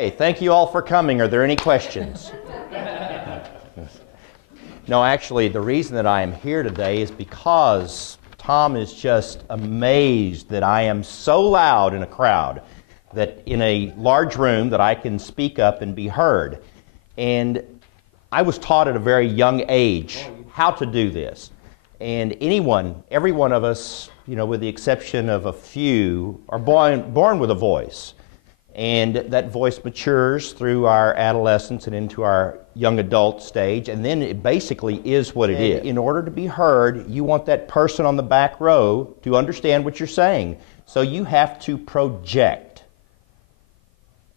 Hey, thank you all for coming. Are there any questions? No, actually, the reason that I am here today is because Tom is just amazed that I am so loud in a crowd, that in a large room that I can speak up and be heard. And I was taught at a very young age how to do this. And every one of us, with the exception of a few, are born with a voice. And that voice matures through our adolescence and into our young adult stage, and then it basically is what it is. In order to be heard, you want that person on the back row to understand what you're saying. So you have to project.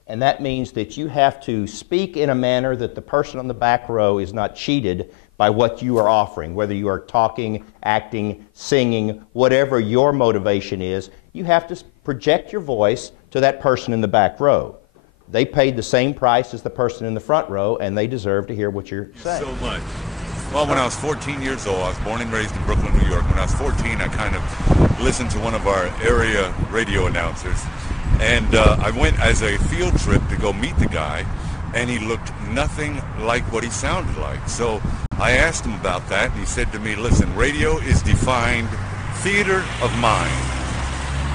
And that means that you have to speak in a manner that the person on the back row is not cheated by what you are offering. Whether you are talking, acting, singing, whatever your motivation is, you have to project your voice to that person in the back row. They paid the same price as the person in the front row, and they deserve to hear what you're saying. So much. Well, when I was 14 years old, I was born and raised in Brooklyn, New York. When I was 14, I kind of listened to one of our area radio announcers. And I went as a field trip to go meet the guy, and he looked nothing like what he sounded like. So I asked him about that, and he said to me, listen, radio is defined theater of mind.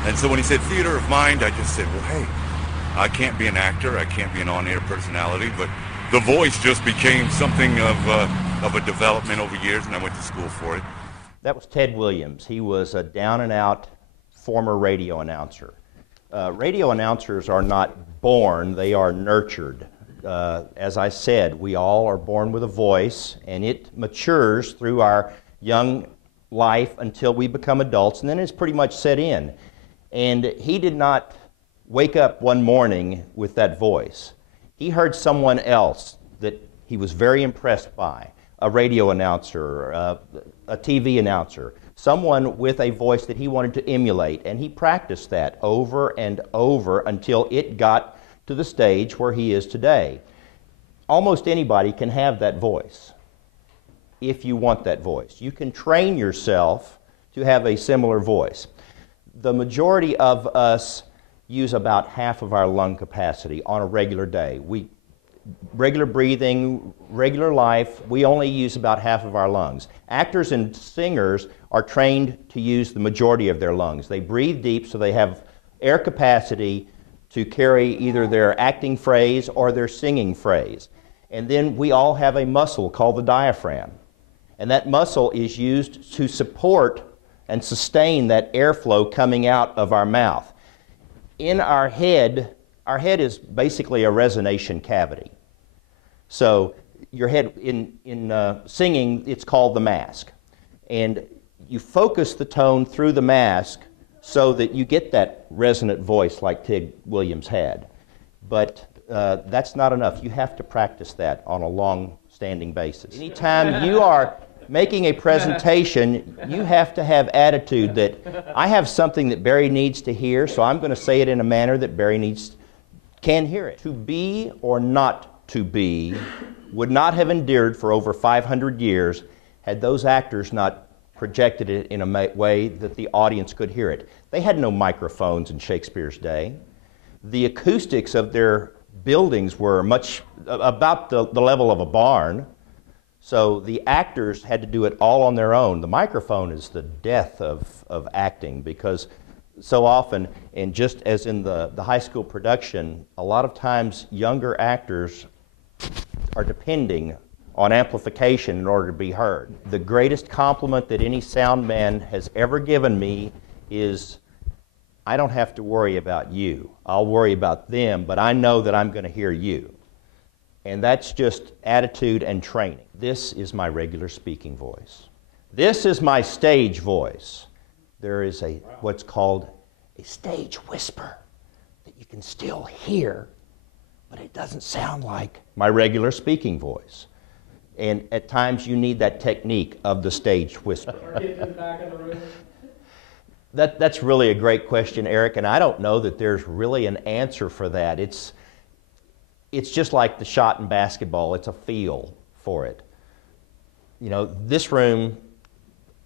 And so when he said theater of mind, I just said, well, hey, I can't be an actor, I can't be an on-air personality, but the voice just became something of a development over years, and I went to school for it. That was Ted Williams. He was a down-and-out former radio announcer. Radio announcers are not born, they are nurtured. As I said, we all are born with a voice, and it matures through our young life until we become adults, and then it's pretty much set in. And he did not wake up one morning with that voice. He heard someone else that he was very impressed by, a radio announcer, a TV announcer, someone with a voice that he wanted to emulate, and he practiced that over and over until it got to the stage where he is today. Almost anybody can have that voice if you want that voice. You can train yourself to have a similar voice. The majority of us use about half of our lung capacity on a regular day. Regular breathing, regular life, we only use about half of our lungs. Actors and singers are trained to use the majority of their lungs. They breathe deep so they have air capacity to carry either their acting phrase or their singing phrase. And then we all have a muscle called the diaphragm. And that muscle is used to support and sustain that airflow coming out of our mouth. In our head is basically a resonation cavity. So your head, in singing, it's called the mask. And you focus the tone through the mask so that you get that resonant voice like Ted Williams had. But that's not enough. You have to practice that on a long-standing basis. Anytime you are making a presentation, you have to have attitude that I have something that Barry needs to hear, so I'm going to say it in a manner that Barry can hear it. To be or not to be would not have endured for over 500 years had those actors not projected it in a way that the audience could hear it. They had no microphones in Shakespeare's day. The acoustics of their buildings were about the level of a barn. So the actors had to do it all on their own. The microphone is the death of acting, because so often, and just as in the high school production, a lot of times younger actors are depending on amplification in order to be heard. The greatest compliment that any sound man has ever given me is, I don't have to worry about you. I'll worry about them, but I know that I'm going to hear you. And that's just attitude and training. This is my regular speaking voice. This is my stage voice. There is what's called a stage whisper that you can still hear, but it doesn't sound like my regular speaking voice. And at times you need that technique of the stage whisper. Are kids in the back of the room? That's really a great question, Eric, and I don't know that there's really an answer for that. It's just like the shot in basketball. It's a feel for it. This room,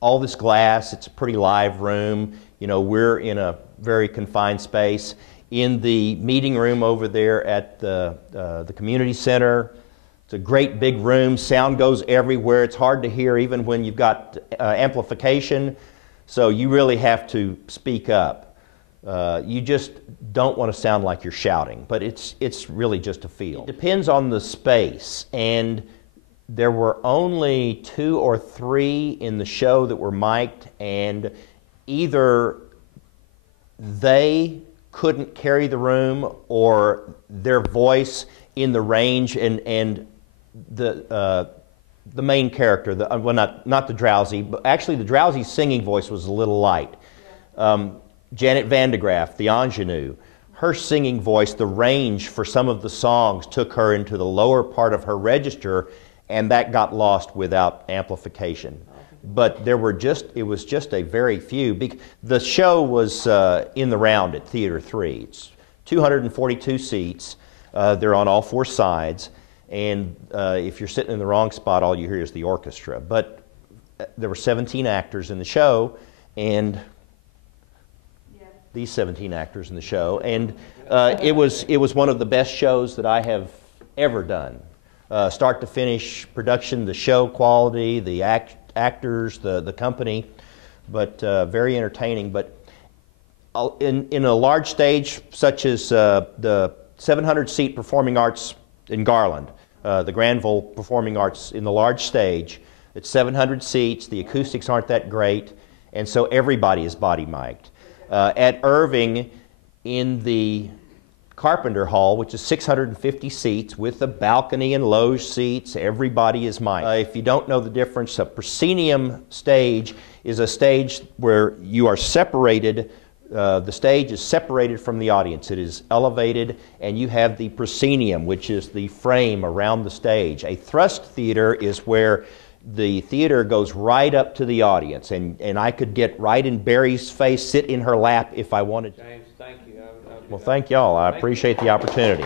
all this glass, it's a pretty live room. We're in a very confined space. in the meeting room over there at the community center. It's a great big room. Sound goes everywhere. It's hard to hear even when you've got amplification. So you really have to speak up. You just don't want to sound like you're shouting, but it's really just a feel. It depends on the space, and there were only 2 or 3 in the show that were mic'd, and either they couldn't carry the room or their voice in the range and the main character, well, not the Drowsy, but actually the Drowsy's singing voice was a little light. Janet Van de Graaff, the ingenue, her singing voice, the range for some of the songs took her into the lower part of her register, and that got lost without amplification. But it was just a very few. The show was in the round at Theater 3. It's 242 seats. They're on all 4 sides. And if you're sitting in the wrong spot, all you hear is the orchestra. But there were 17 actors in the show, and these 17 actors in the show, and it was one of the best shows that I have ever done. Start to finish, production, the show quality, the actors, the company, but very entertaining. But in a large stage such as the 700-seat Performing Arts in Garland, the Granville Performing Arts in the large stage, it's 700 seats, the acoustics aren't that great, and so everybody is body mic'd. At Irving, in the Carpenter Hall, which is 650 seats with a balcony and loge seats, everybody is mic'd. If you don't know the difference, a proscenium stage is a stage where you are separated. The stage is separated from the audience. It is elevated, and you have the proscenium, which is the frame around the stage. A thrust theater is where the theater goes right up to the audience, and I could get right in Barry's face, sit in her lap if I wanted. James, thank you. Well, thank y'all. I appreciate the opportunity.